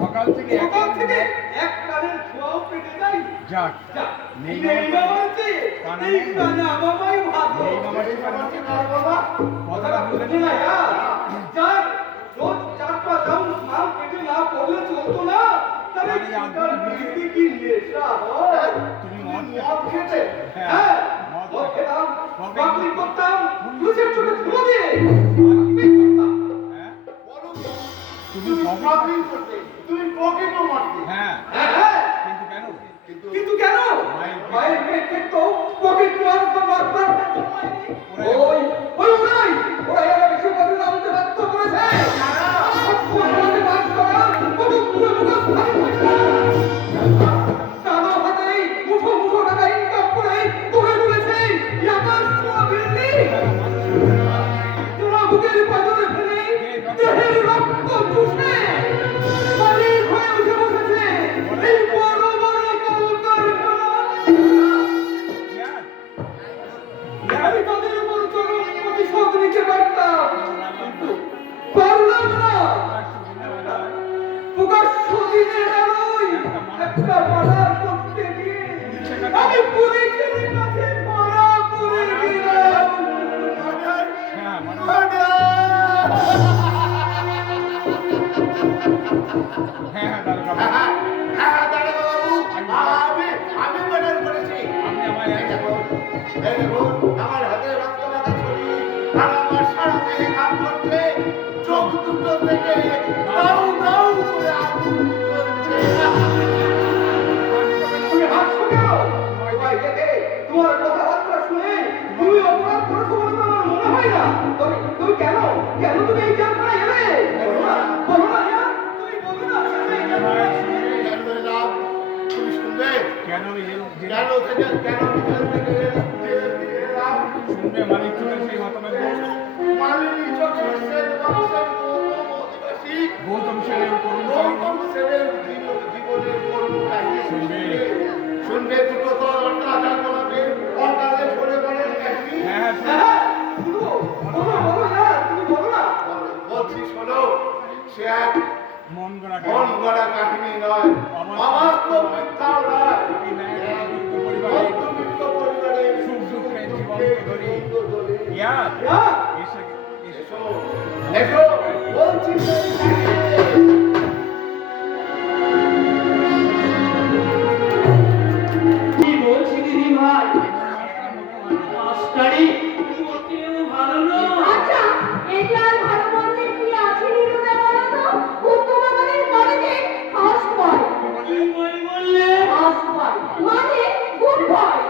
সকাল থেকে এক কানের ছোঁয়াও পেটে যায়। যাক নেই বাবাতে এই কানা বাবাই ভালো এই বাবাতে বাবা কথাটা বলতে না যাক রোজ চার পাঁচ মাল পেটে না পড়লে চলতো না। তাহলে আজকাল বিড়ি কি নেশা হয়? তুমি মদ খেতে? হ্যাঁ মদ খেতাম, বাকরি করতাম, লুচের চোখে ধুলো দিয়ে তুমি পকেট করতে, তুমি পকেটও মারতে। হ্যাঁ হ্যাঁ কিন্তু কেন মায়ের পেটে তো পকেট মারবার ওই ওরাই বেশি কথা বলতে বাধ্য করেছে। টানা হাতেই মুঠো মুঠো টাকা ইনকাম করে করে তুলেছে ইয়াকার ছোঁয়া বিল্ডিং। তোরা বুকের পাথরে ফেলে দেহের রক্ত চুষে মালিক হয়ে উঠে বসেছে এই বড় বড় কলকারখানা। আমি তাদের উপর চরম প্রতিশোধ নিতে পারতাম, পারলাম না। প্রকাশ্য দিনের আলোয় একটা বাধা করতে গিয়ে আমি পুলিশের কাছে ধরা পড়ে গেলাম। আমার হাতে রক্ত মাখা ছড়ি আর আমার সারা দেহে ঘাম করছে, চোখ দুটো থেকে দাউ দাউ করে আগুন জ্বলছে। তুমি হাসছো কেন? ভাই দেখে তোমার কথাবার্তা শুনে তুমি অপরাধ করেছো বলে তো আমার মনে হয় না। তুমি কেন তুমি এই জেলখানায় এলে? বলো না তুমি বলো না তুমি শুনবে কেন শুনবে মালিক সেই মতামত গৌতম সেনের শুনবে দুটো দল অত্যাচার করাবে, অকালে ঝরে পড়ে কাহিনী। বলছি শোনো, সে এক মন গড়া কাহিনী নয়, অবাস্তব মিথ্যাও নয়। মধ্যবিত্ত পরিবারের সুখ দুঃখের জীবন এসো বলছি কি বলছি দিদি ভাই, মাস্টারি মোটেও ভালো নয়। আচ্ছা এটা আর ভালো বলতে কি আছে নিরুদা বলো তো? উত্তম আমাদের কলেজে ফার্স্ট বয়। কি বই বললে? ফার্স্ট বয় মানে গুড বয়।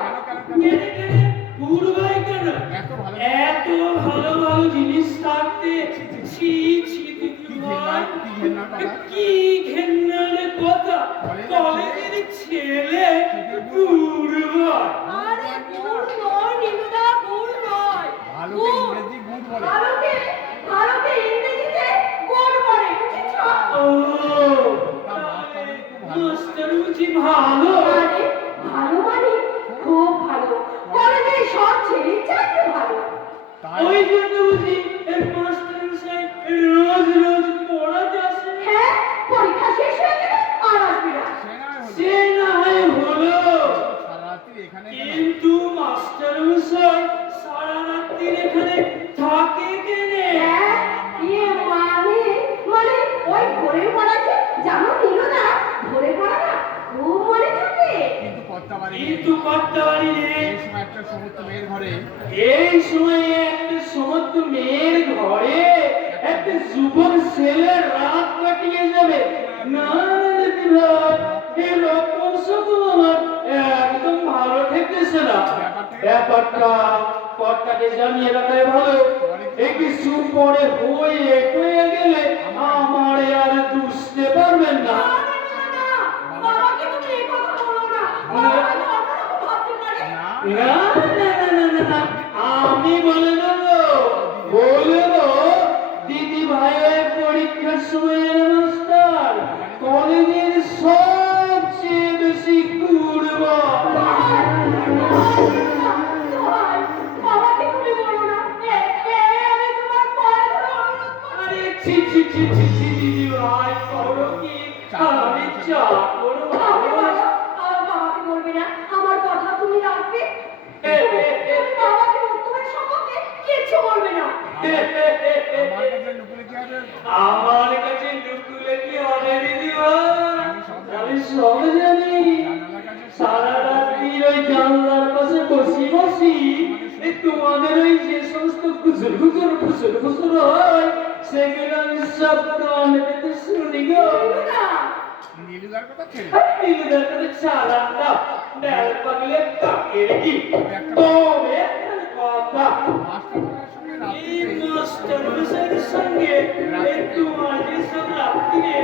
গুড বয় কেন? এত ভালো ভালো জিনিস থাকতে ছি ছি দিদি ভাই, কি ঘেন্নার কথা। কলেজের ছেলে গুড বয়। আরে গুড় নয় নীলুদা, গুড় নয়। ভালোকে ইংরেজি গুড বলে। ভালোকে ইংরেজিতে গুড় বলে, বুঝেছো? ও মাস্টার বুঝি ভালো। আরে ভালো মানে খুব ভালো, কলেজে সব ছেলের চাইতে ভালো। তাই ওই জন্য বুঝি এই মাস্টার মশাই রোজ রোজ পড়াতে আসে। হ্যাঁ, পরীক্ষা শেষ হয়ে গেলে আর আসবে না। সে না হয় সে না হয় হলো, সারা রাত্রি এখানে কেন? কিন্তু মাস্টার মশাই সারা রাত্রি এখানে থাকে কেনে? হ্যাঁ, মানে ওই ভোরের পড়াকে জানো নীলুদা, ভোরের পড়া না খুব মনে থাকে। কিন্তু কর্তাবাড়ি নেই। কিন্তু কর্তাবাড়ি নেই। এই সময় একটা সমস্ত মেয়ের ঘরে এই সময়ে একটা সমস্ত মেয়ের ঘরে একটা যুবক ছেলের রাত কাটিয়ে যাবে। না দিদি ভাই, এই রকম সকল আমার একদম ভালো ঠেকতেছে না। ব্যাপারটা কর্তাকে জানিয়ে রাখাই ভালো। এই কিছু পরে হয়ে গেলে আমার আর বুঝতে পারবেন না। বাবাকে তুমি এই কথা বলো না, বাবা হয়তো অন্যরকম ভাবতে পারে। না না না না না না না, আমি বলে দেবো, বলবো দিদি ভাইয়ের পরীক্ষার সময়ের মাস্টার কলেজের সবচেয়ে বেশি ঘুরব। বাবাকে তুমি বলো না, আমি তোমার পায়ে ধরে অনুরোধ করছি। আরে ছি ছি ছি ছি ছি দিদি ভাই, করো কি? আমি চা করবো। বাবাকে বলবে না, আমার কথা তুমি রাখবে। তুমি বাবাকে উত্তমের সম্পর্কে কিচ্ছু বলবে না। আমার কাছে লুকুলে কি হবে? আমার কাছে লুকুলে কি হবে দিদি ভাই? আমি সব জানি। জানালার কাছে সারা রাত্রি ওই জানলার পাশে বসি এই তোমাদের ওই যে সমস্ত খুচুর হয় সেগুলো আমি সব কান পেতে শুনি গো। নীলুদা, নীলুদার কথা ছেড়ে নীলুদার কাছে চালান না, নেল পাগলে কাকের কি তবে একটা কথা, মাস্টারের সঙ্গে এই রাত্রিতে মাস্টার মশাইয়ের সঙ্গে এই তোমার যে সব রাত্রিরে